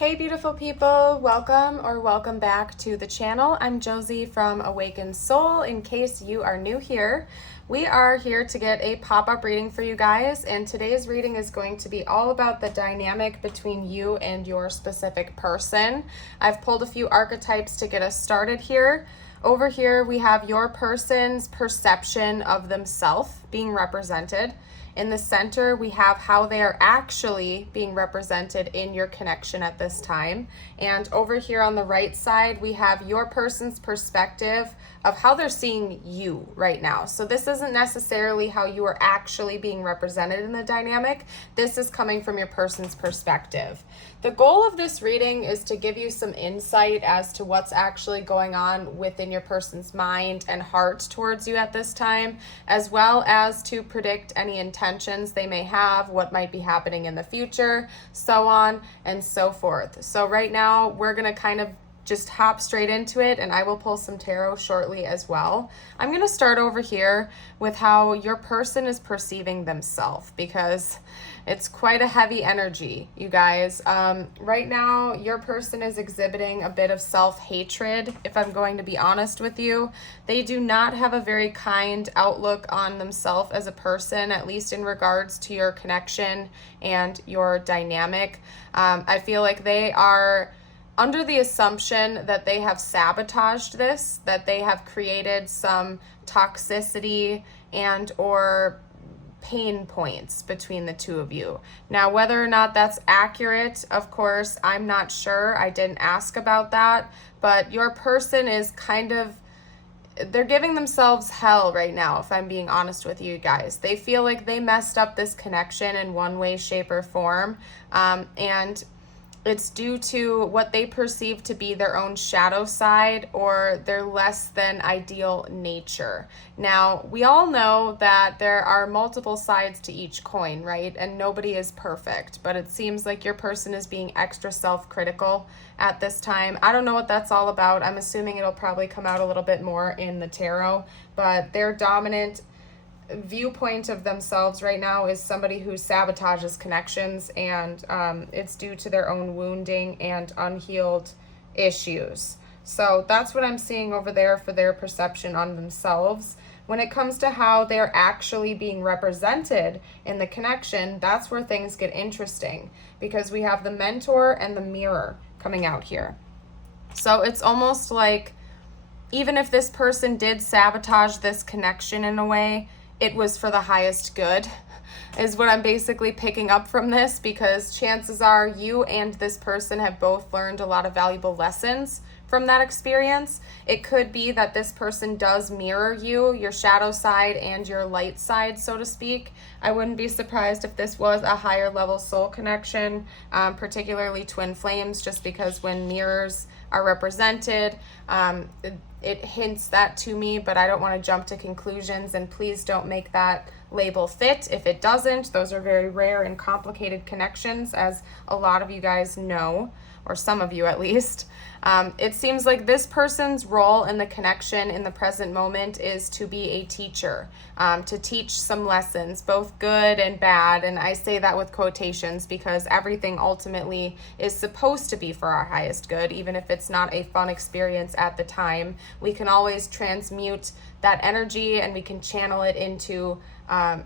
Hey beautiful people, welcome back to the channel. I'm Josie from Awakened Soul. In case you are new here, we are here to get a pop-up reading for you guys, and today's reading is going to be all about the dynamic between you and your specific person. I've pulled a few archetypes to get us started here. Over here we have your person's perception of themselves being represented. In the center, we have how they are actually being represented in your connection at this time. And over here on the right side, we have your person's perspective of how they're seeing you right now. So this isn't necessarily how you are actually being represented in the dynamic. This is coming from your person's perspective. The goal of this reading is to give you some insight as to what's actually going on within your person's mind and heart towards you at this time, as well as to predict any intentions they may have, what might be happening in the future, so on and so forth. So right now we're going to kind of just hop straight into it, and I will pull some tarot shortly as well. I'm going to start over here with how your person is perceiving themselves, because it's quite a heavy energy, you guys. Right now, your person is exhibiting a bit of self-hatred, if I'm going to be honest with you. They do not have a very kind outlook on themselves as a person, at least in regards to your connection and your dynamic. I feel like they are under the assumption that they have sabotaged this, that they have created some toxicity and or pain points between the two of you. Now, whether or not that's accurate, of course, I'm not sure. I didn't ask about that, but your person is they're giving themselves hell right now, if I'm being honest with you guys. They feel like they messed up this connection in one way, shape, or form, and it's due to what they perceive to be their own shadow side or their less than ideal nature. Now, we all know that there are multiple sides to each coin, right? And nobody is perfect, but it seems like your person is being extra self-critical at this time. I don't know what that's all about. I'm assuming it'll probably come out a little bit more in the tarot, but their dominant viewpoint of themselves right now is somebody who sabotages connections, and it's due to their own wounding and unhealed issues. So that's what I'm seeing over there for their perception on themselves. When it comes to how they're actually being represented in the connection, that's where things get interesting, because we have the mentor and the mirror coming out here. So it's almost like even if this person did sabotage this connection in a way, it was for the highest good, is what I'm basically picking up from this, because chances are you and this person have both learned a lot of valuable lessons from that experience. It could be that this person does mirror you, your shadow side and your light side, so to speak. I wouldn't be surprised if this was a higher level soul connection, particularly twin flames, just because when mirrors are represented, it hints that to me, but I don't want to jump to conclusions, and please don't make that label fit if it doesn't. Those are very rare and complicated connections, as a lot of you guys know, or some of you at least. It seems like this person's role in the connection in the present moment is to be a teacher, to teach some lessons, both good and bad. And I say that with quotations because everything ultimately is supposed to be for our highest good, even if it's not a fun experience at the time. We can always transmute that energy and we can channel it into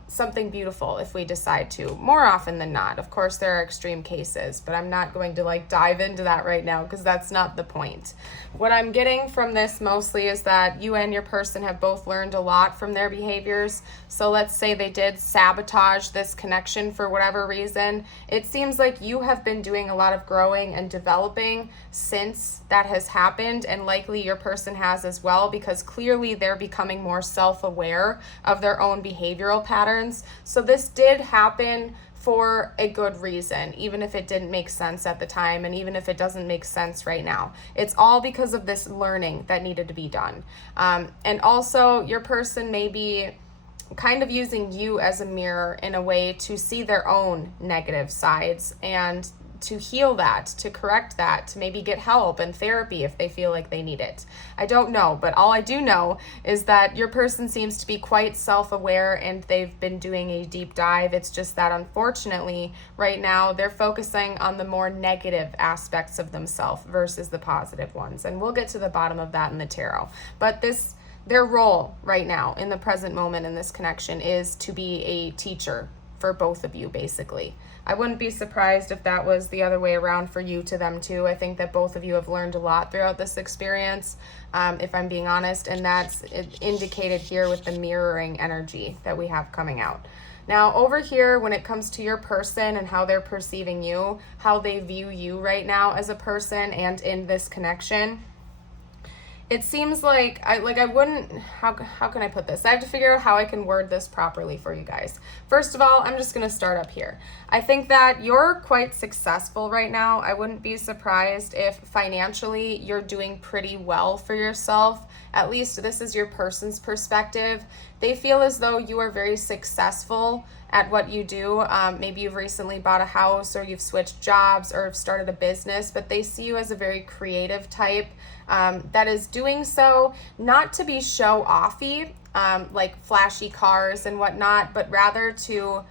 something beautiful if we decide to, more often than not. Of course, there are extreme cases, but I'm not going to dive into that right now because that's not the point. What I'm getting from this mostly is that you and your person have both learned a lot from their behaviors. So let's say they did sabotage this connection for whatever reason. It seems like you have been doing a lot of growing and developing since that has happened, and likely your person has as well, because clearly they're becoming more self-aware of their own behavioral patterns. So this did happen for a good reason, even if it didn't make sense at the time, and even if it doesn't make sense right now. It's all because of this learning that needed to be done. And also, your person may be kind of using you as a mirror in a way to see their own negative sides and to heal that, to correct that, to maybe get help and therapy if they feel like they need it. I don't know, but all I do know is that your person seems to be quite self-aware and they've been doing a deep dive. It's just that unfortunately right now they're focusing on the more negative aspects of themselves versus the positive ones. And we'll get to the bottom of that in the tarot. But their role right now in the present moment in this connection is to be a teacher for both of you, basically. I wouldn't be surprised if that was the other way around for you to them too. I think that both of you have learned a lot throughout this experience, if I'm being honest, and that's indicated here with the mirroring energy that we have coming out. Now over here, when it comes to your person and how they're perceiving you, how they view you right now as a person and in this connection, it seems like I wouldn't, how can I put this? I have to figure out how I can word this properly for you guys. First of all, I'm just going to start up here. I think that you're quite successful right now. I wouldn't be surprised if financially you're doing pretty well for yourself. At least this is your person's perspective. They feel as though you are very successful at what you do. Maybe you've recently bought a house or you've switched jobs or have started a business, but they see you as a very creative type that is doing so not to be show-offy, like flashy cars and whatnot, but rather to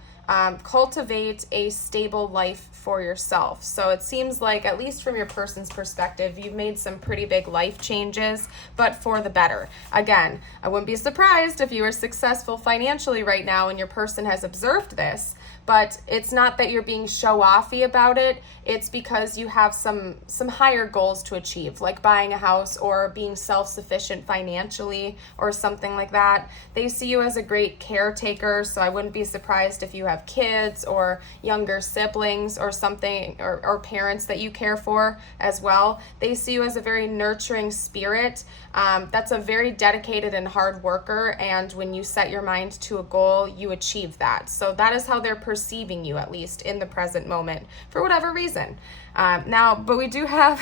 cultivate a stable life for yourself. So it seems like, at least from your person's perspective, you've made some pretty big life changes, but for the better. Again, I wouldn't be surprised if you were successful financially right now and your person has observed this, but it's not that you're being show-offy about it. It's because you have some higher goals to achieve, like buying a house or being self-sufficient financially or something like that. They see you as a great caretaker, so I wouldn't be surprised if you have kids or younger siblings or something, or parents that you care for as well. They see you as a very nurturing spirit that's a very dedicated and hard worker, and when you set your mind to a goal, you achieve that. So that is how they're perceiving you, at least in the present moment, for whatever reason. Now, but we do have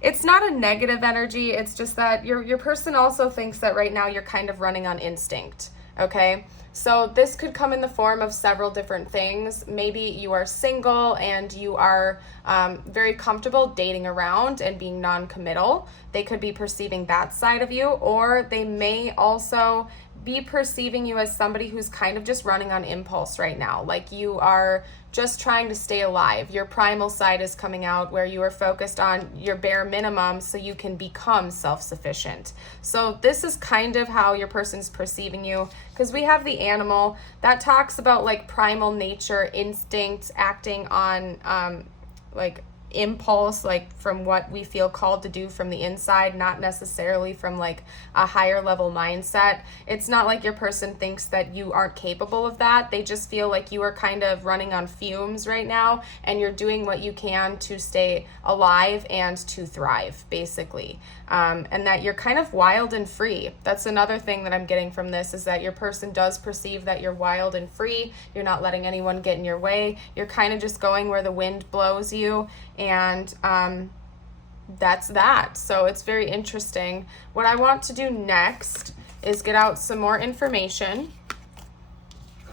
it's not a negative energy. It's just that your person also thinks that right now you're kind of running on instinct. Okay, so this could come in the form of several different things. Maybe you are single and you are very comfortable dating around and being non-committal. They could be perceiving that side of you, or they may also be perceiving you as somebody who's kind of just running on impulse right now. Like you are just trying to stay alive. Your primal side is coming out where you are focused on your bare minimum so you can become self-sufficient. So this is kind of how your person's perceiving you, because we have the animal that talks about like primal nature, instinct, acting on like impulse, like from what we feel called to do from the inside, not necessarily from like a higher level mindset. It's not like your person thinks that you aren't capable of that. They just feel like you are kind of running on fumes right now and you're doing what you can to stay alive and to thrive, basically. And that you're kind of wild and free. That's another thing that I'm getting from this, is that your person does perceive that you're wild and free. You're not letting anyone get in your way. You're kind of just going where the wind blows you. And that's that. So it's very interesting. What I want to do next is get out some more information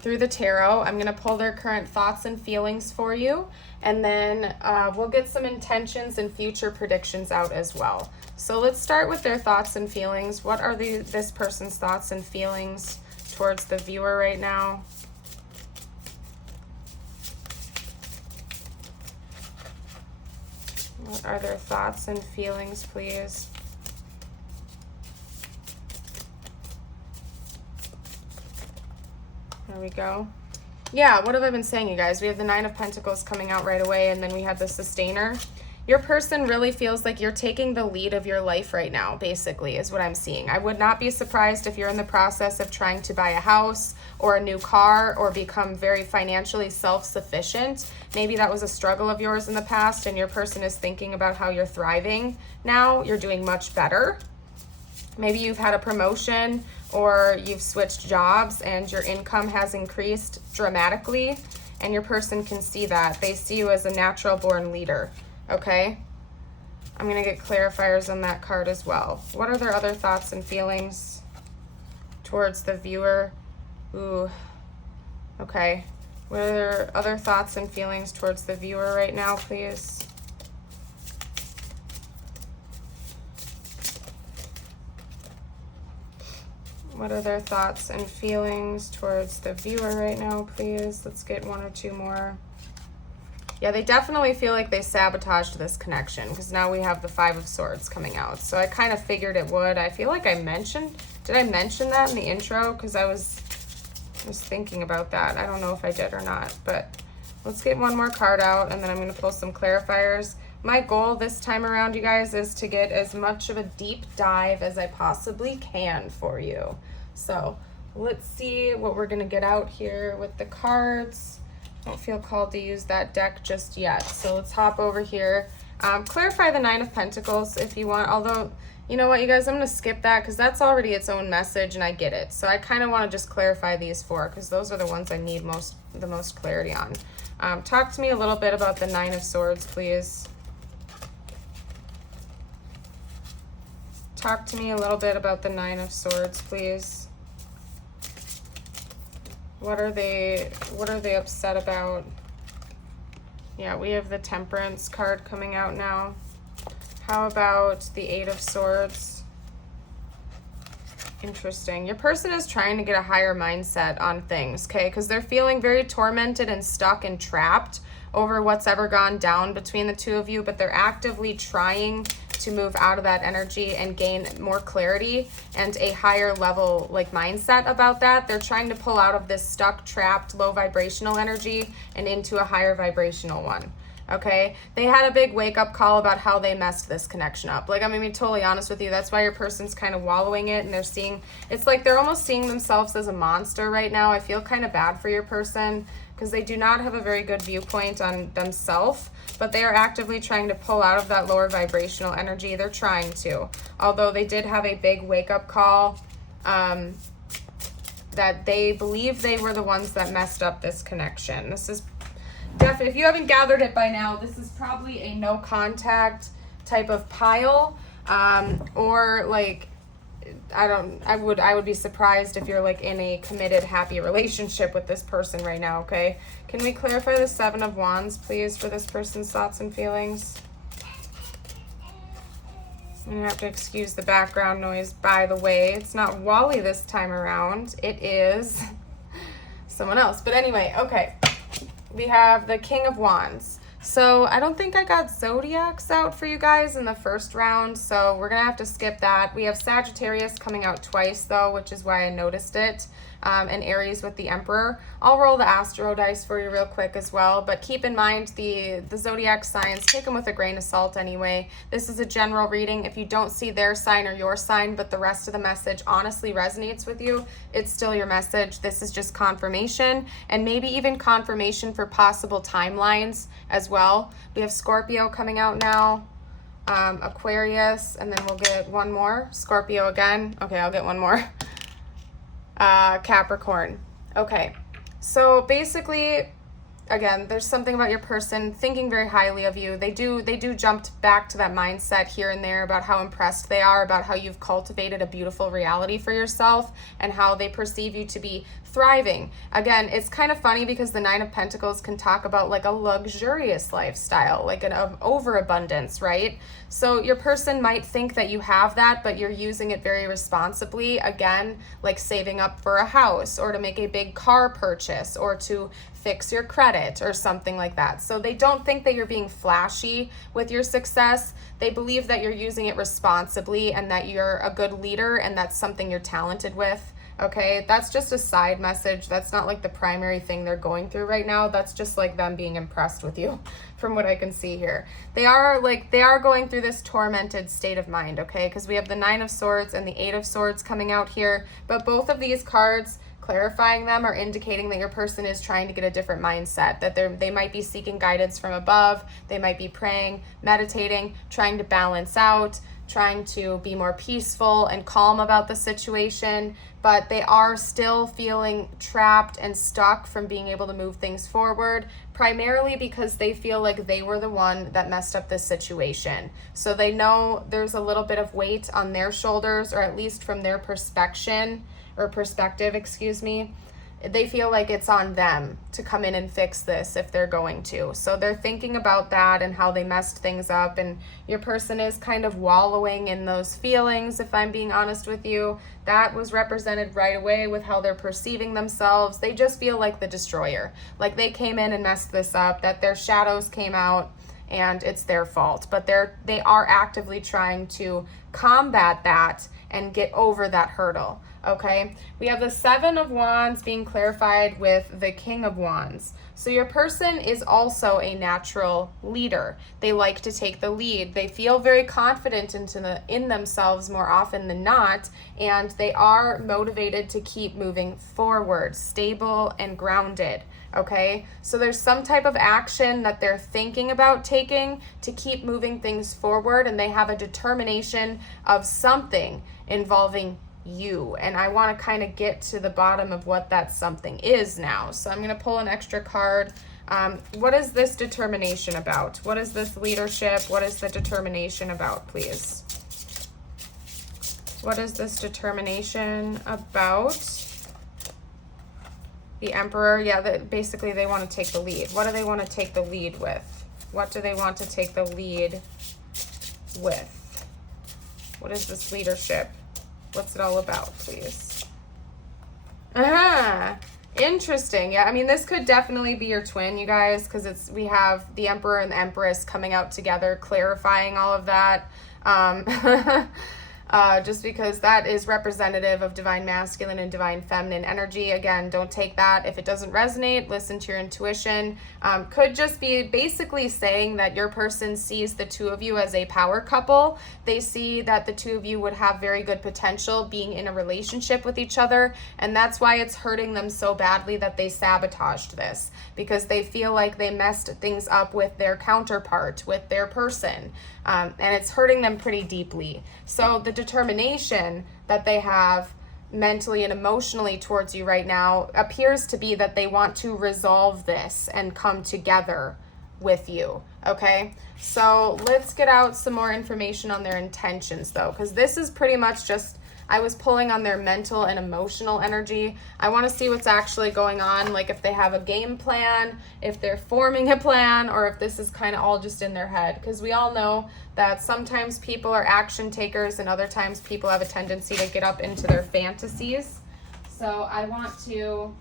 through the tarot. I'm going to pull their current thoughts and feelings for you, and then we'll get some intentions and future predictions out as well. So let's start with their thoughts and feelings. What are this person's thoughts and feelings towards the viewer right now? What are their thoughts and feelings, please? There we go. Yeah, what have I been saying, you guys? We have the Nine of Pentacles coming out right away, and then we have the Sustainer. Your person really feels like you're taking the lead of your life right now, basically, is what I'm seeing. I would not be surprised if you're in the process of trying to buy a house or a new car or become very financially self-sufficient. Maybe that was a struggle of yours in the past, and your person is thinking about how you're thriving now. You're doing much better. Maybe you've had a promotion or you've switched jobs and your income has increased dramatically, and your person can see that. They see you as a natural born leader. Okay, I'm going to get clarifiers on that card as well. What are their other thoughts and feelings towards the viewer? Ooh, okay. What are their other thoughts and feelings towards the viewer right now, please? What are their thoughts and feelings towards the viewer right now, please? Let's get one or two more. Yeah, they definitely feel like they sabotaged this connection because now we have the Five of Swords coming out. So I kind of figured it would. I feel like I mentioned, did I mention that in the intro? Because I was thinking about that. I don't know if I did or not, but let's get one more card out and then I'm going to pull some clarifiers. My goal this time around, you guys, is to get as much of a deep dive as I possibly can for you. So let's see what we're going to get out here with the cards. Don't feel called to use that deck just yet. So let's hop over here. Clarify the Nine of Pentacles if you want. Although, you know what, you guys, I'm going to skip that because that's already its own message and I get it. So I kind of want to just clarify these four because those are the ones I need the most clarity on. Talk to me a little bit about the Nine of Swords, please. Talk to me a little bit about the Nine of Swords, please. What are they upset about? Yeah, we have the Temperance card coming out now. How about the Eight of Swords? Interesting. Your person is trying to get a higher mindset on things, okay? Because they're feeling very tormented and stuck and trapped over what's ever gone down between the two of you, but they're actively trying to move out of that energy and gain more clarity and a higher level like mindset about that. They're trying to pull out of this stuck, trapped, low vibrational energy and into a higher vibrational one. Okay, they had a big wake-up call about how they messed this connection up. Like, I'm gonna be totally honest with you, that's why your person's kind of wallowing it and they're seeing, it's like they're almost seeing themselves as a monster right now. I feel kind of bad for your person because they do not have a very good viewpoint on themselves, but they are actively trying to pull out of that lower vibrational energy. They're trying to, although they did have a big wake-up call that they believe they were the ones that messed up this connection. This is definitely, if you haven't gathered it by now, this is probably a no contact type of pile, or like, I would be surprised if you're like in a committed, happy relationship with this person right now, okay? Can we clarify the Seven of Wands, please, for this person's thoughts and feelings? You have to excuse the background noise, by the way. It's not Wally this time around. It is someone else. But anyway, okay. We have the King of Wands. So I don't think I got zodiacs out for you guys in the first round, so we're gonna have to skip that. We have Sagittarius coming out twice though, which is why I noticed it, and Aries with the Emperor. I'll roll the Astro dice for you real quick as well, but keep in mind the zodiac signs, take them with a grain of salt anyway. This is a general reading. If you don't see their sign or your sign, but the rest of the message honestly resonates with you, it's still your message. This is just confirmation, and maybe even confirmation for possible timelines as well. We have Scorpio coming out now, Aquarius, and then we'll get one more. Scorpio again. Okay, I'll get one more. Capricorn. Okay, so basically, again, there's something about your person thinking very highly of you. They do jump back to that mindset here and there about how impressed they are, about how you've cultivated a beautiful reality for yourself and how they perceive you to be thriving. Again, it's kind of funny because the Nine of Pentacles can talk about like a luxurious lifestyle, like an overabundance, right? So your person might think that you have that, but you're using it very responsibly. Again, like saving up for a house or to make a big car purchase or to fix your credit or something like that. So they don't think that you're being flashy with your success. They believe that you're using it responsibly and that you're a good leader and that's something you're talented with. Okay, that's just a side message. That's not like the primary thing they're going through right now. That's just like them being impressed with you from what I can see here. They are going through this tormented state of mind, okay? Because we have the Nine of Swords and the Eight of Swords coming out here. But both of these cards, clarifying them, are indicating that your person is trying to get a different mindset, that they might be seeking guidance from above. They might be praying, meditating, trying to balance out, trying to be more peaceful and calm about the situation, but they are still feeling trapped and stuck from being able to move things forward, primarily because they feel like they were the one that messed up this situation. So they know there's a little bit of weight on their shoulders, or at least from their perspective, excuse me. they feel like it's on them to come in and fix this if they're going to. So they're thinking about that and how they messed things up, and your person is kind of wallowing in those feelings, if I'm being honest with you. That was represented right away with how they're perceiving themselves. They just feel like the destroyer, like they came in and messed this up, that their shadows came out and it's their fault. But they are actively trying to combat that and get over that hurdle. Okay, we have the Seven of Wands being clarified with the King of Wands. So your person is also a natural leader. They like to take the lead. They feel very confident in themselves more often than not, and they are motivated to keep moving forward, stable and grounded. Okay, so there's some type of action that they're thinking about taking to keep moving things forward, and they have a determination of something involving you. And I want to kind of get to the bottom of what that something is now. So I'm going to pull an extra card. What is this determination about? What is this leadership? What is the determination about, please? What is this determination about? The Emperor, yeah, basically they want to take the lead. What do they want to take the lead with? What do they want to take the lead with? What is this leadership? What's it all about, please? Interesting. Yeah, I mean, this could definitely be your twin, you guys, because we have the Emperor and the Empress coming out together, clarifying all of that. Just because that is representative of divine masculine and divine feminine energy. Again, don't take that if it doesn't resonate. Listen to your intuition. Could just be basically saying that your person sees the two of you as a power couple. They see that the two of you would have very good potential being in a relationship with each other, and that's why it's hurting them so badly that they sabotaged this, because they feel like they messed things up with their counterpart, with their person, and it's hurting them pretty deeply. So the determination that they have mentally and emotionally towards you right now appears to be that they want to resolve this and come together with you. Okay, so let's get out some more information on their intentions, though, because this is pretty much just, I was pulling on their mental and emotional energy. I want to see what's actually going on, like if they have a game plan, if they're forming a plan, or if this is kind of all just in their head, because we all know that sometimes people are action takers and other times people have a tendency to get up into their fantasies. So I want to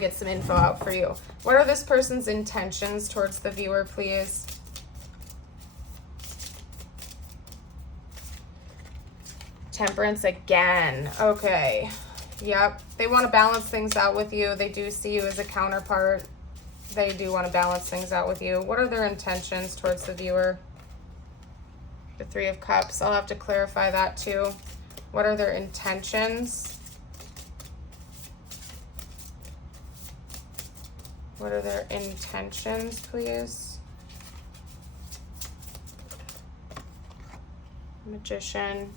get some info out for you. What are this person's intentions towards the viewer, please? Temperance again. Okay. Yep. They want to balance things out with you. They do see you as a counterpart. They do want to balance things out with you. What are their intentions towards the viewer? The Three of Cups. I'll have to clarify that too. What are their intentions? What are their intentions, please? Magician.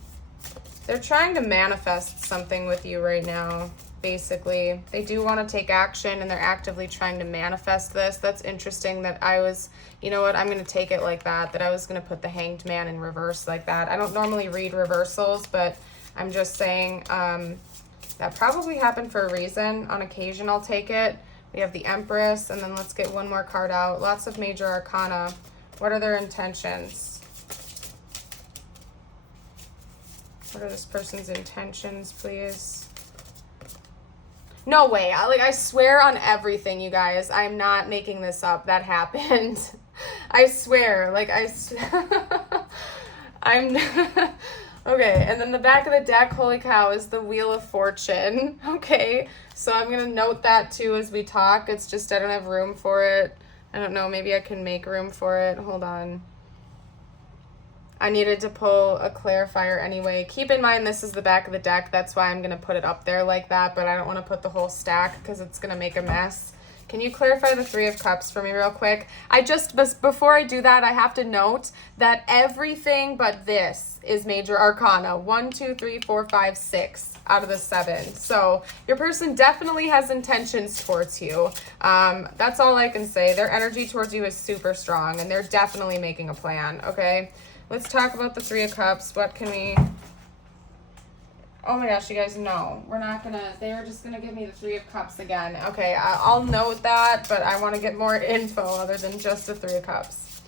They're trying to manifest something with you right now, basically. They do want to take action, and they're actively trying to manifest this. That's interesting that I was, you know what, I'm going to take it like that I was going to put the Hanged Man in reverse like that. I don't normally read reversals, but I'm just saying that probably happened for a reason. On occasion, I'll take it. We have the Empress, and then let's get one more card out. Lots of major arcana. What are their intentions? What are this person's intentions, please? No way. I swear on everything, you guys. I'm not making this up. That happened. I swear. I'm... Okay, and then the back of the deck, holy cow, is the Wheel of Fortune. Okay, so I'm going to note that too as we talk. It's just I don't have room for it. I don't know, maybe I can make room for it. Hold on. I needed to pull a clarifier anyway. Keep in mind this is the back of the deck. That's why I'm going to put it up there like that, but I don't want to put the whole stack because it's going to make a mess. Can you clarify the Three of Cups for me real quick? Before I do that, I have to note that everything but this is major arcana. 1, 2, 3, 4, 5, 6 out of the 7. So your person definitely has intentions towards you. That's all I can say. Their energy towards you is super strong, and they're definitely making a plan, okay? Let's talk about the Three of Cups. What can we... Oh my gosh, you guys, no. We're not gonna, they were just gonna give me the Three of Cups again. Okay, I'll note that, but I want to get more info other than just the Three of Cups.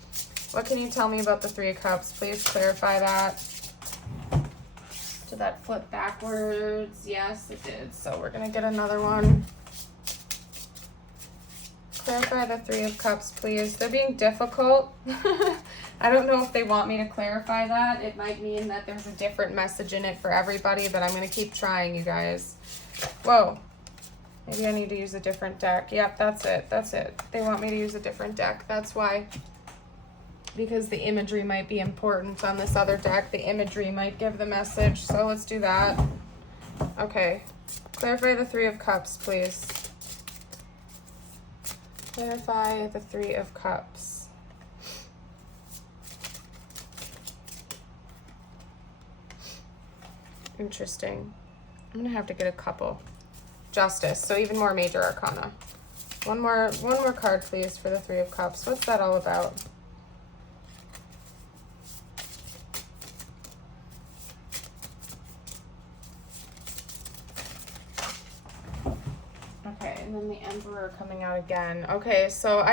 What can you tell me about the Three of Cups? Please clarify that. Did that flip backwards? Yes, it did. So we're gonna get another one. Clarify the Three of Cups, please. They're being difficult. I don't know if they want me to clarify that. It might mean that there's a different message in it for everybody, but I'm going to keep trying, you guys. Whoa. Maybe I need to use a different deck. Yep, that's it. That's it. They want me to use a different deck. That's why. Because the imagery might be important on this other deck. The imagery might give the message. So let's do that. Okay. Clarify the Three of Cups, please. Clarify the Three of Cups. Interesting. I'm gonna have to get a couple. Justice, so even more major arcana. One more card, please, for the Three of Cups. What's that all about? Okay, and then the Emperor coming out again. Okay, so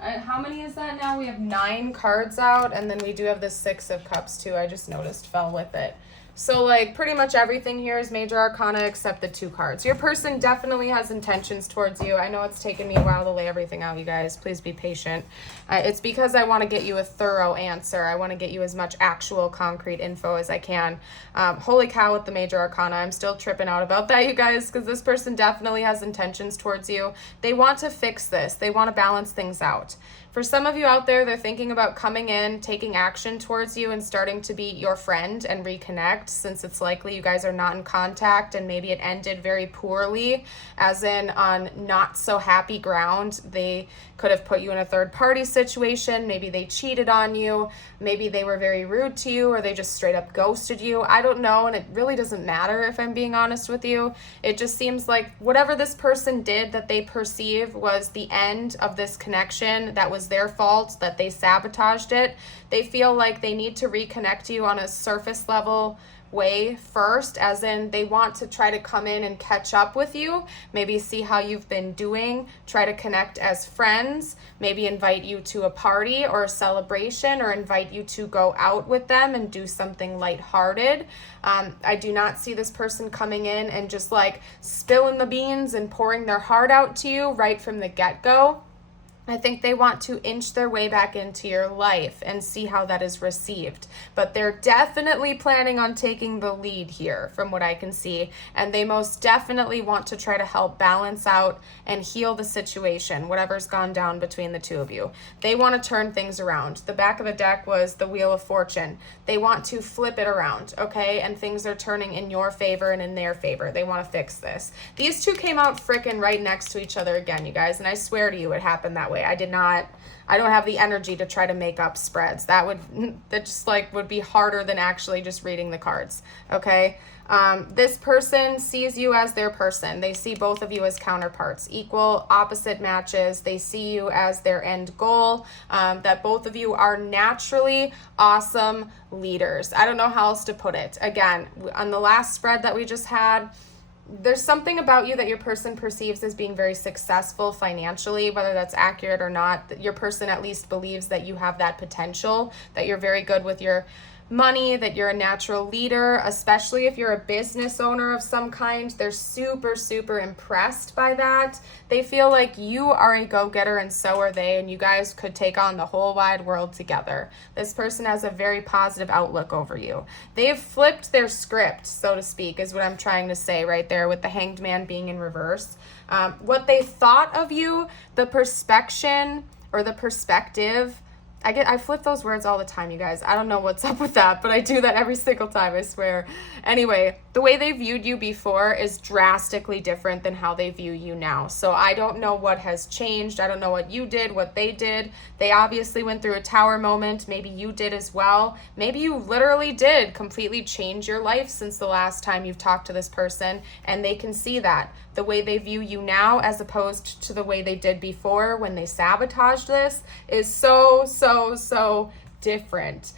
how many is that now? We have 9 cards out, and then we do have the Six of Cups too. I just noticed fell with it. So, like, pretty much everything here is major arcana except the 2 cards. Your person definitely has intentions towards you. I know it's taken me a while to lay everything out, you guys. Please be patient. It's because I want to get you a thorough answer. I want to get you as much actual concrete info as I can. Holy cow with the major arcana. I'm still tripping out about that, you guys, because this person definitely has intentions towards you. They want to fix this. They want to balance things out. For some of you out there, they're thinking about coming in, taking action towards you, and starting to be your friend and reconnect, since it's likely you guys are not in contact and maybe it ended very poorly, as in on not so happy ground. They could have put you in a third party situation. Maybe they cheated on you. Maybe they were very rude to you, or they just straight up ghosted you. I don't know, and it really doesn't matter if I'm being honest with you. It just seems like whatever this person did that they perceive was the end of this connection, that was their fault, that they sabotaged it. They feel like they need to reconnect you on a surface level way first, as in they want to try to come in and catch up with you, maybe see how you've been doing, try to connect as friends, maybe invite you to a party or a celebration, or invite you to go out with them and do something lighthearted. I do not see this person coming in and just like spilling the beans and pouring their heart out to you right from the get-go. I think they want to inch their way back into your life and see how that is received. But they're definitely planning on taking the lead here from what I can see. And they most definitely want to try to help balance out and heal the situation, whatever's gone down between the two of you. They want to turn things around. The back of the deck was the Wheel of Fortune. They want to flip it around, okay? And things are turning in your favor and in their favor. They want to fix this. These two came out frickin' right next to each other again, you guys. And I swear to you, it happened that way. I don't have the energy to try to make up spreads. That just like would be harder than actually just reading the cards. Okay. This person sees you as their person. They see both of you as counterparts, equal, opposite matches. They see you as their end goal, that both of you are naturally awesome leaders. I don't know how else to put it. Again, on the last spread that we just had, there's something about you that your person perceives as being very successful financially, whether that's accurate or not. Your person at least believes that you have that potential, that you're very good with your money, that you're a natural leader, especially if you're a business owner of some kind. They're super, super impressed by that. They feel like you are a go-getter and so are they, and you guys could take on the whole wide world together. This person has a very positive outlook over you. They've flipped their script, so to speak, is what I'm trying to say right there with the Hanged Man being in reverse. What they thought of you, the perspection or the perspective, I flip those words all the time, you guys. I don't know what's up with that, but I do that every single time, I swear. Anyway, the way they viewed you before is drastically different than how they view you now. So I don't know what has changed. I don't know what you did, what they did. They obviously went through a tower moment. Maybe you did as well. Maybe you literally did completely change your life since the last time you've talked to this person, and they can see that. The way they view you now as opposed to the way they did before when they sabotaged this is so different.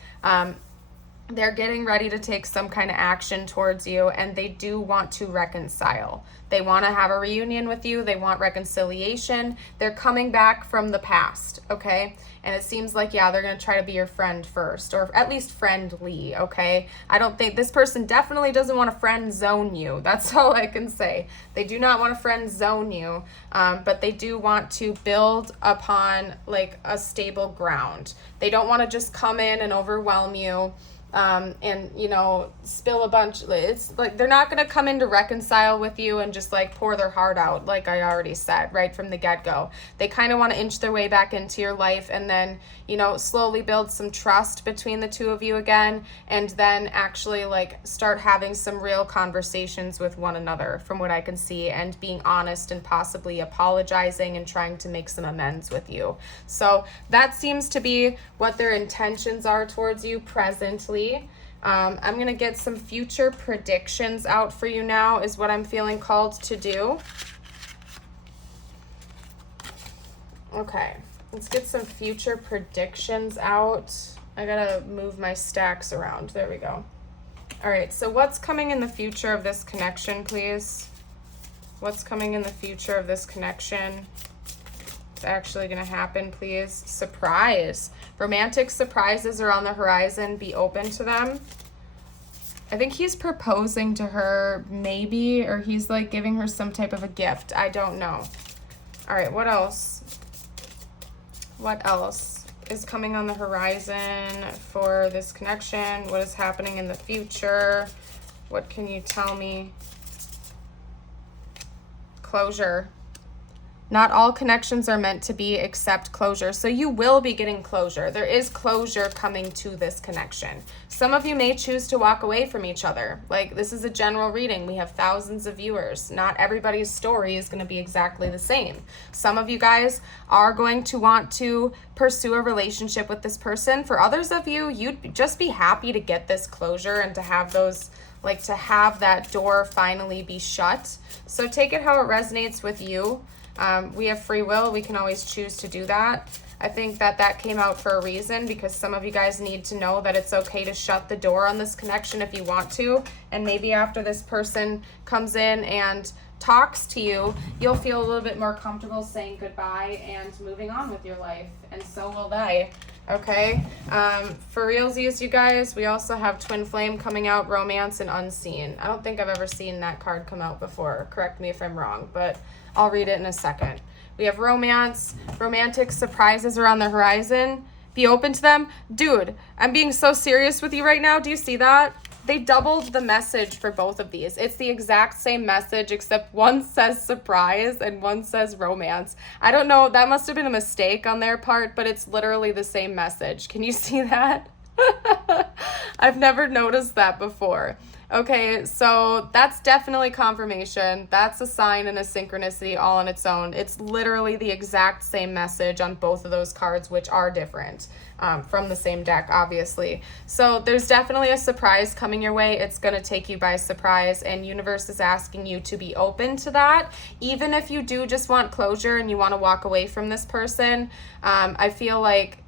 they're getting ready to take some kind of action towards you, and they do want to reconcile. They want to have a reunion with you. They want reconciliation. They're coming back from the past, okay? And it seems like, yeah, they're going to try to be your friend first, or at least friendly, okay? I don't think this person definitely doesn't want to friend zone you. That's all I can say. They do not want to friend zone you, but they do want to build upon like a stable ground. They don't want to just come in and overwhelm you. And you know, spill a bunch. It's like they're not going to come in to reconcile with you and just like pour their heart out, like I already said right from the get-go. They kind of want to inch their way back into your life, and then, you know, slowly build some trust between the two of you again, and then actually like start having some real conversations with one another, from what I can see, and being honest and possibly apologizing and trying to make some amends with you. So that seems to be what their intentions are towards you presently. I'm going to get some future predictions out for you now, is what I'm feeling called to do. Okay, let's get some future predictions out. I got to move my stacks around. There we go. All right, so what's coming in the future of this connection, please? What's coming in the future of this connection? It's actually going to happen, please. Surprise. Romantic surprises are on the horizon. Be open to them. I think he's proposing to her, maybe, or he's like giving her some type of a gift. I don't know. All right, what else? What else is coming on the horizon for this connection? What is happening in the future? What can you tell me? Closure. Not all connections are meant to be except closure. So you will be getting closure. There is closure coming to this connection. Some of you may choose to walk away from each other. Like, this is a general reading. We have thousands of viewers. Not everybody's story is going to be exactly the same. Some of you guys are going to want to pursue a relationship with this person. For others of you, you'd just be happy to get this closure and to have those, like, to have that door finally be shut. So take it how it resonates with you. We have free will. We can always choose to do that. I think that came out for a reason, because some of you guys need to know that it's okay to shut the door on this connection if you want to. And maybe after this person comes in and talks to you, you'll feel a little bit more comfortable saying goodbye and moving on with your life. And so will they. Okay. For realsies, you guys, we also have Twin Flame coming out, Romance, and Unseen. I don't think I've ever seen that card come out before. Correct me if I'm wrong, but I'll read it in a second. We have Romance. Romantic surprises are on the horizon. Be open to them. Dude, I'm being so serious with you right now. Do you see that? They doubled the message for both of these. It's the exact same message, except one says surprise and one says romance. I don't know. That must have been a mistake on their part, but it's literally the same message. Can you see that? I've never noticed that before. Okay, so that's definitely confirmation. That's a sign and a synchronicity all on its own. It's literally the exact same message on both of those cards, which are different from the same deck, obviously. So there's definitely a surprise coming your way. It's going to take you by surprise, and universe is asking you to be open to that. Even if you do just want closure and you want to walk away from this person, I feel like,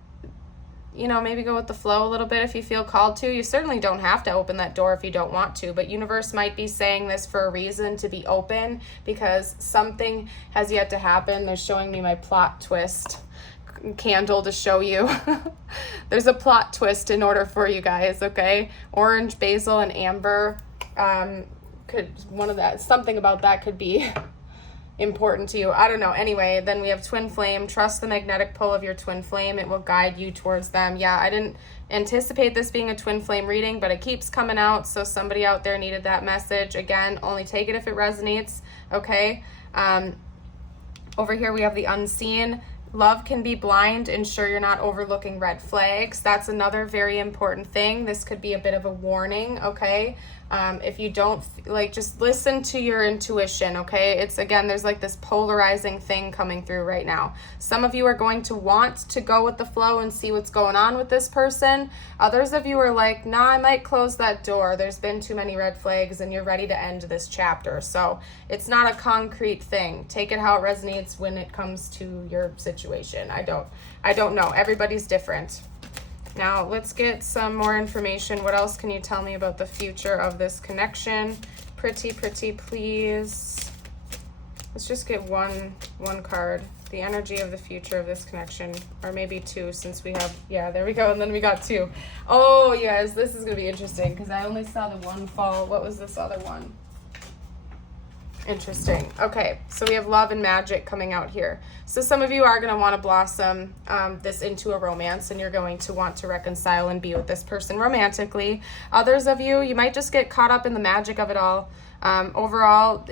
you know, maybe go with the flow a little bit if you feel called to. You certainly don't have to open that door if you don't want to, but universe might be saying this for a reason, to be open, because something has yet to happen. They're showing me my plot twist candle to show you. There's a plot twist in order for you guys, okay? Orange, basil, and amber. Something about that could be important to you. I don't know. Anyway, then we have Twin Flame. Trust the magnetic pull of your Twin Flame. It will guide you towards them. Yeah, I didn't anticipate this being a Twin Flame reading, but it keeps coming out, so somebody out there needed that message. Again, only take it if it resonates, okay? Over here we have the Unseen. Love can be blind. Ensure you're not overlooking red flags. That's another very important thing. This could be a bit of a warning, okay? If you don't, just listen to your intuition, okay? It's, again, there's like this polarizing thing coming through right now. Some of you are going to want to go with the flow and see what's going on with this person. Others of you are like, nah, I might close that door. There's been too many red flags, and you're ready to end this chapter. So it's not a concrete thing. Take it how it resonates when it comes to your situation. I don't know. Everybody's different. Now, let's get some more information. What else can you tell me about the future of this connection? Pretty, please. Let's just get one card. The energy of the future of this connection. Or maybe two, since we have, yeah, there we go. And then we got two. Oh, you guys, this is going to be interesting because I only saw the one fall. What was this other one? Interesting. Okay, so we have love and magic coming out here. So some of you are going to want to blossom this into a romance, and you're going to want to reconcile and be with this person romantically. Others of you, you might just get caught up in the magic of it all. Overall,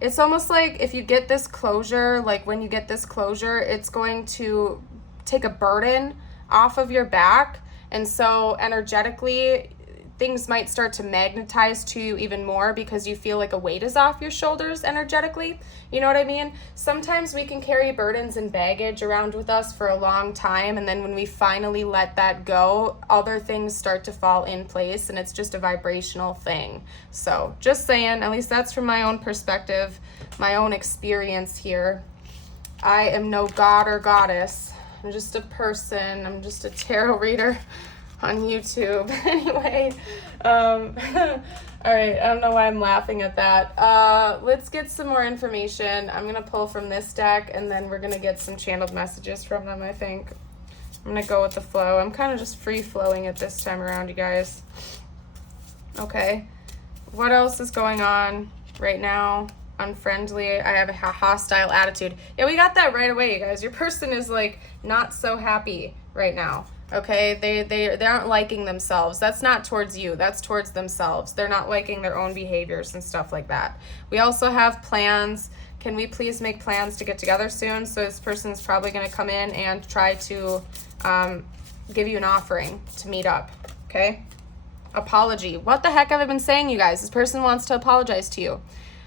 it's almost like if you get this closure, like when you get this closure, it's going to take a burden off of your back. And so energetically, things might start to magnetize to you even more because you feel like a weight is off your shoulders energetically. You know what I mean? Sometimes we can carry burdens and baggage around with us for a long time, and then when we finally let that go, other things start to fall in place, and it's just a vibrational thing. So just saying, at least that's from my own perspective, my own experience here. I am no god or goddess. I'm just a person. I'm just a tarot reader on YouTube. Anyway, all right, I don't know why I'm laughing at that. Let's get some more information. I'm gonna pull from this deck, and then we're gonna get some channeled messages from them, I think. I'm gonna go with the flow. I'm kind of just free-flowing it this time around, you guys. Okay, what else is going on right now? Unfriendly. I have a hostile attitude. Yeah, we got that right away, you guys. Your person is like not so happy right now. Okay, they aren't liking themselves. That's not towards you, that's towards themselves. They're not liking their own behaviors and stuff like that. We also have plans. Can we please make plans to get together soon? So this person's probably going to come in and try to give you an offering to meet up. Okay, apology. What the heck have I been saying, you guys? This person wants to apologize to you.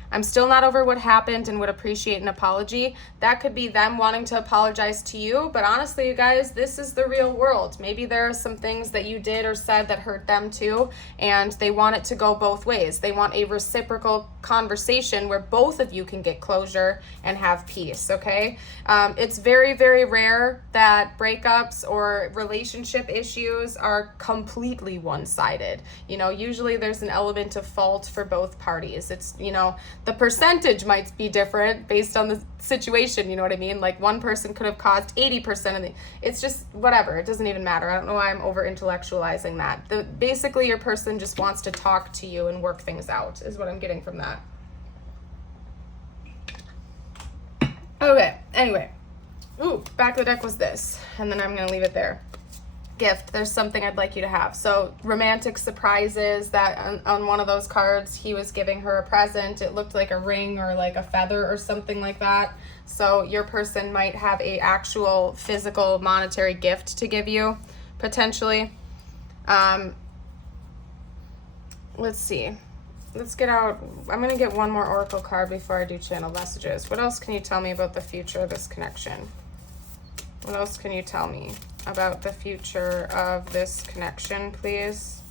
I'm still not over what happened and would appreciate an apology. That could be them wanting to apologize to you, but honestly, you guys, this is the real world. Maybe there are some things that you did or said that hurt them too, and they want it to go both ways. They want a reciprocal conversation where both of you can get closure and have peace, okay? It's very, very rare that breakups or relationship issues are completely one-sided. You know, usually there's an element of fault for both parties. It's, you know, the percentage might be different based on the situation, you know what I mean? Like one person could have caused 80% of the, it's just whatever, it doesn't even matter. I don't know why I'm over intellectualizing that. Basically your person just wants to talk to you and work things out is what I'm getting from that. Okay, anyway. Ooh, back of the deck was this, and then I'm gonna leave it there. Gift, there's something I'd like you to have. So romantic surprises, that on one of those cards he was giving her a present. It looked like a ring or like a feather or something like that. So your person might have a actual physical monetary gift to give you potentially. Let's see, let's get out, I'm gonna get one more oracle card before I do channel messages. What else can you tell me about the future of this connection? What else can you tell me about the future of this connection, please?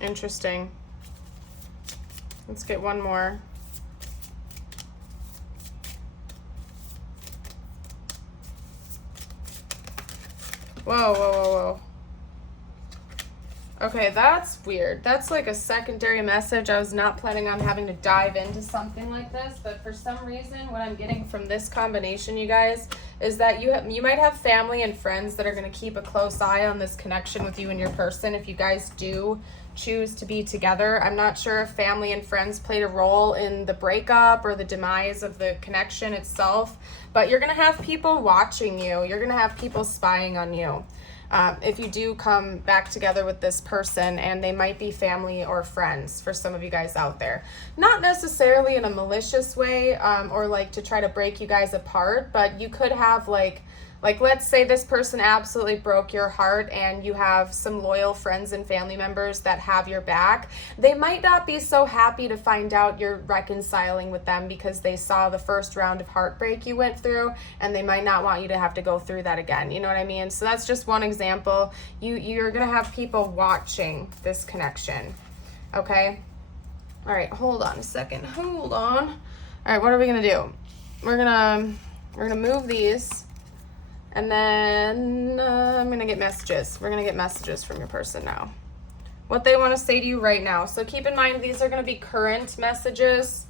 Interesting. Let's get one more. Whoa. Okay, that's weird. That's like a secondary message. I was not planning on having to dive into something like this, but for some reason, what I'm getting from this combination, you guys, is that you might have family and friends that are going to keep a close eye on this connection with you and your person if you guys do choose to be together. I'm not sure if family and friends played a role in the breakup or the demise of the connection itself, but you're going to have people watching you. You're going to have people spying on you. If you do come back together with this person, and they might be family or friends for some of you guys out there. Not necessarily in a malicious way or like to try to break you guys apart, but you could have like let's say this person absolutely broke your heart and you have some loyal friends and family members that have your back. They might not be so happy to find out you're reconciling with them because they saw the first round of heartbreak you went through, and they might not want you to have to go through that again. You know what I mean? So that's just one example. You're going to have people watching this connection, okay? All right, hold on a second. Hold on. All right, what are we gonna do? We're gonna move these, and then I'm gonna get messages. We're gonna get messages from your person now. What they want to say to you right now. So keep in mind, these are gonna be current messages,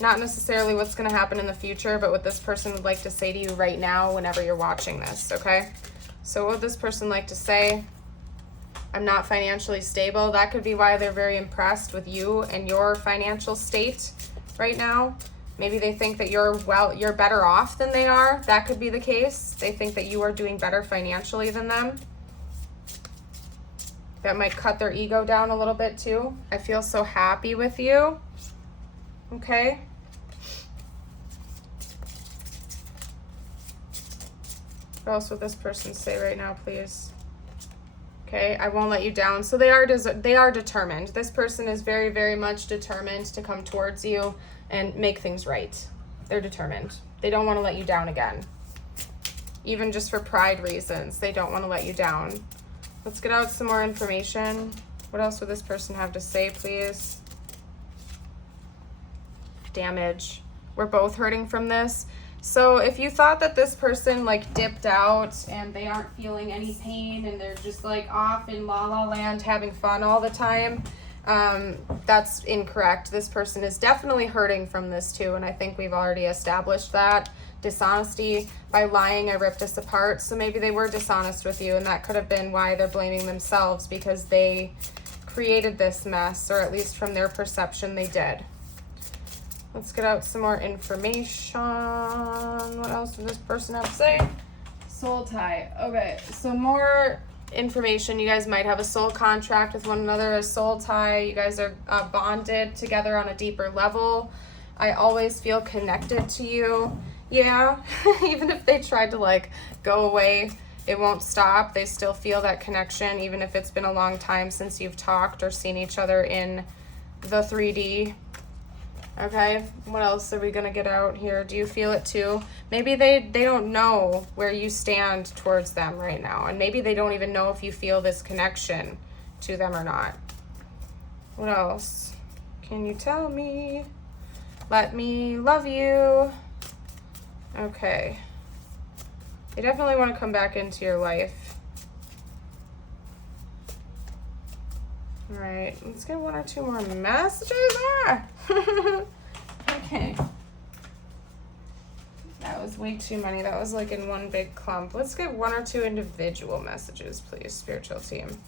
not necessarily what's gonna happen in the future, but what this person would like to say to you right now whenever you're watching this, okay? So what would this person like to say? I'm not financially stable. That could be why they're very impressed with you and your financial state right now. Maybe they think that you're better off than they are. That could be the case. They think that you are doing better financially than them. That might cut their ego down a little bit too. I feel so happy with you. Okay. What else would this person say right now, please? Okay, I won't let you down. So they are determined. This person is very, very much determined to come towards you and make things right. They're determined. They don't want to let you down again. Even just for pride reasons, they don't want to let you down. Let's get out some more information. What else would this person have to say, please? Damage. We're both hurting from this. So if you thought that this person like dipped out and they aren't feeling any pain and they're just like off in la la land having fun all the time, that's incorrect. This person is definitely hurting from this too, and I think we've already established that. Dishonesty. By lying, I ripped us apart. So maybe they were dishonest with you, and that could have been why they're blaming themselves, because they created this mess, or at least from their perception they did. Let's get out some more information. What else does this person have to say? Soul tie. Okay, so more information. You guys might have a soul contract with one another, a soul tie. You guys are bonded together on a deeper level. I always feel connected to you. Yeah, even if they tried to like go away, it won't stop. They still feel that connection, even if it's been a long time since you've talked or seen each other in the 3D. Okay, what else are we gonna get out here? Do you feel it too? Maybe they don't know where you stand towards them right now, and maybe they don't even know if you feel this connection to them or not. What else? Can you tell me? Let me love you. Okay. They definitely want to come back into your life. All right, let's get one or two more messages. Okay. That was way too many. That was like in one big clump. Let's get one or two individual messages, please, spiritual team.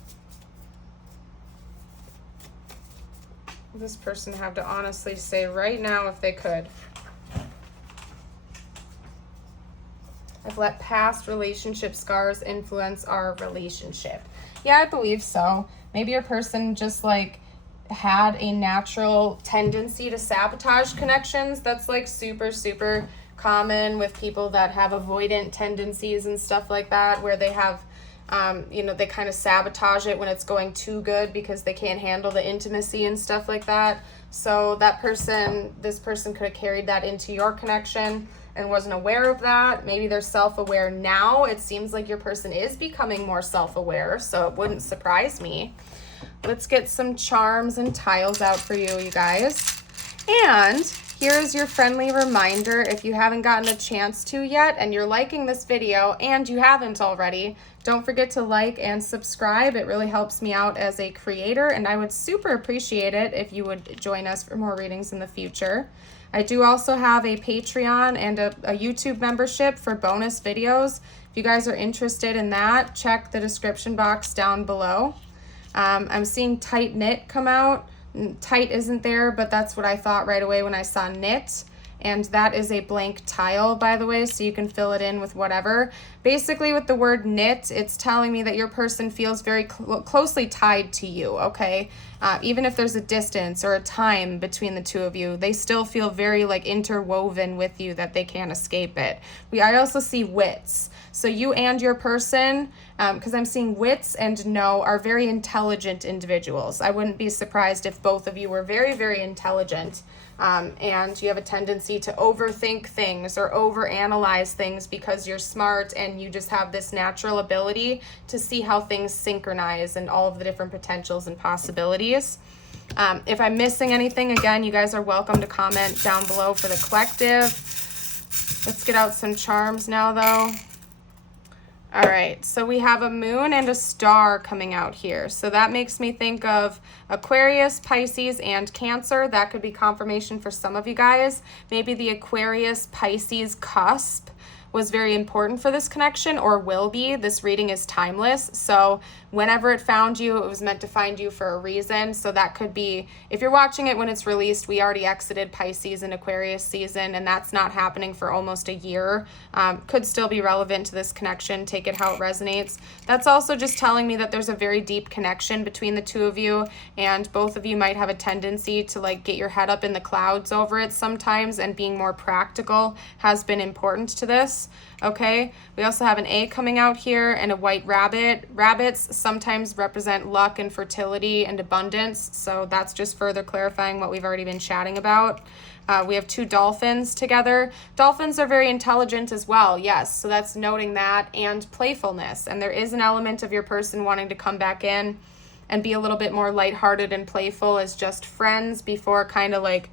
What does this person have to honestly say right now if they could? I've let past relationship scars influence our relationship. Yeah, I believe so. Maybe your person just like had a natural tendency to sabotage connections. That's like super, super common with people that have avoidant tendencies and stuff like that, where they have, they kind of sabotage it when it's going too good because they can't handle the intimacy and stuff like that. So this person could have carried that into your connection and wasn't aware of that. Maybe they're self-aware now. It seems like your person is becoming more self-aware, so it wouldn't surprise me. Let's get some charms and tiles out for you, you guys. And here's your friendly reminder, if you haven't gotten a chance to yet and you're liking this video and you haven't already, don't forget to like and subscribe. It really helps me out as a creator, and I would super appreciate it if you would join us for more readings in the future. I do also have a Patreon and a YouTube membership for bonus videos. If you guys are interested in that, check the description box down below. I'm seeing tight knit come out. Tight isn't there, but that's what I thought right away when I saw knit. And that is a blank tile, by the way, so you can fill it in with whatever. Basically, with the word knit, it's telling me that your person feels very closely tied to you, okay? Even if there's a distance or a time between the two of you, they still feel very like interwoven with you, that they can't escape it. I also see wits. So you and your person, because I'm seeing wits and no, are very intelligent individuals. I wouldn't be surprised if both of you were very, very intelligent. And you have a tendency to overthink things or overanalyze things because you're smart and you just have this natural ability to see how things synchronize and all of the different potentials and possibilities. If I'm missing anything, again, you guys are welcome to comment down below for the collective. Let's get out some charms now, though. All right, so we have a moon and a star coming out here. So that makes me think of Aquarius, Pisces, and Cancer. That could be confirmation for some of you guys. Maybe the Aquarius, Pisces cusp was very important for this connection, or will be. This reading is timeless, so whenever it found you, it was meant to find you for a reason. So that could be, if you're watching it when it's released, we already exited Pisces and Aquarius season, and that's not happening for almost a year. Could still be relevant to this connection. Take it how it resonates. That's also just telling me that there's a very deep connection between the two of you, and both of you might have a tendency to like get your head up in the clouds over it sometimes, and being more practical has been important to this. Okay, we also have an A coming out here and a white rabbit. Rabbits sometimes represent luck and fertility and abundance, so that's just further clarifying what we've already been chatting about. We have two dolphins together. Dolphins are very intelligent as well, yes, so that's noting that, and playfulness. And there is an element of your person wanting to come back in and be a little bit more lighthearted and playful as just friends before kind of like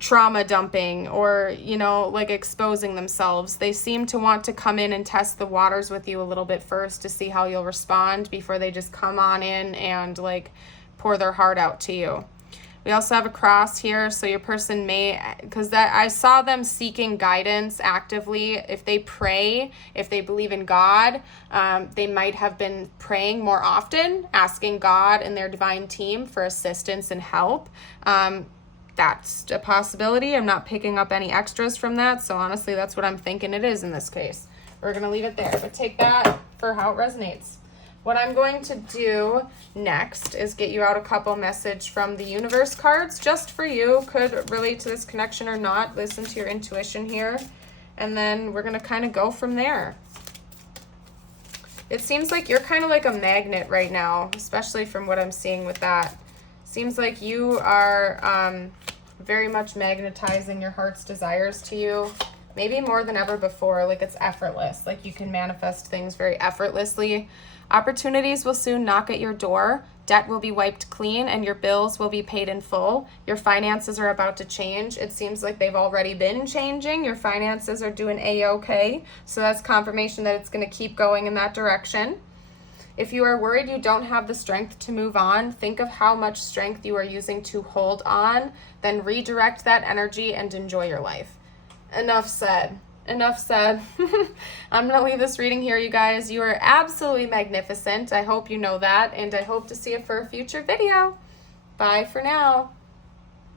trauma dumping or, you know, like exposing themselves. They seem to want to come in and test the waters with you a little bit first to see how you'll respond before they just come on in and like pour their heart out to you. We also have a cross here, so your person may, because that I saw them seeking guidance actively. If they pray, if they believe in God, they might have been praying more often, asking God and their divine team for assistance and help. That's a possibility. I'm not picking up any extras from that, so honestly, that's what I'm thinking it is in this case. We're going to leave it there, but take that for how it resonates. What I'm going to do next is get you out a couple message from the universe cards just for you. Could relate to this connection or not. Listen to your intuition here, and then we're going to kind of go from there. It seems like you're kind of like a magnet right now, especially from what I'm seeing with that. Seems like you are very much magnetizing your heart's desires to you, maybe more than ever before. Like it's effortless, like you can manifest things very effortlessly. Opportunities will soon knock at your door. Debt will be wiped clean and your bills will be paid in full. Your finances are about to change. It seems like they've already been changing. Your finances are doing A-okay. So that's confirmation that it's going to keep going in that direction. If you are worried you don't have the strength to move on, think of how much strength you are using to hold on, then redirect that energy and enjoy your life. Enough said. Enough said. I'm going to leave this reading here, you guys. You are absolutely magnificent. I hope you know that, and I hope to see you for a future video. Bye for now.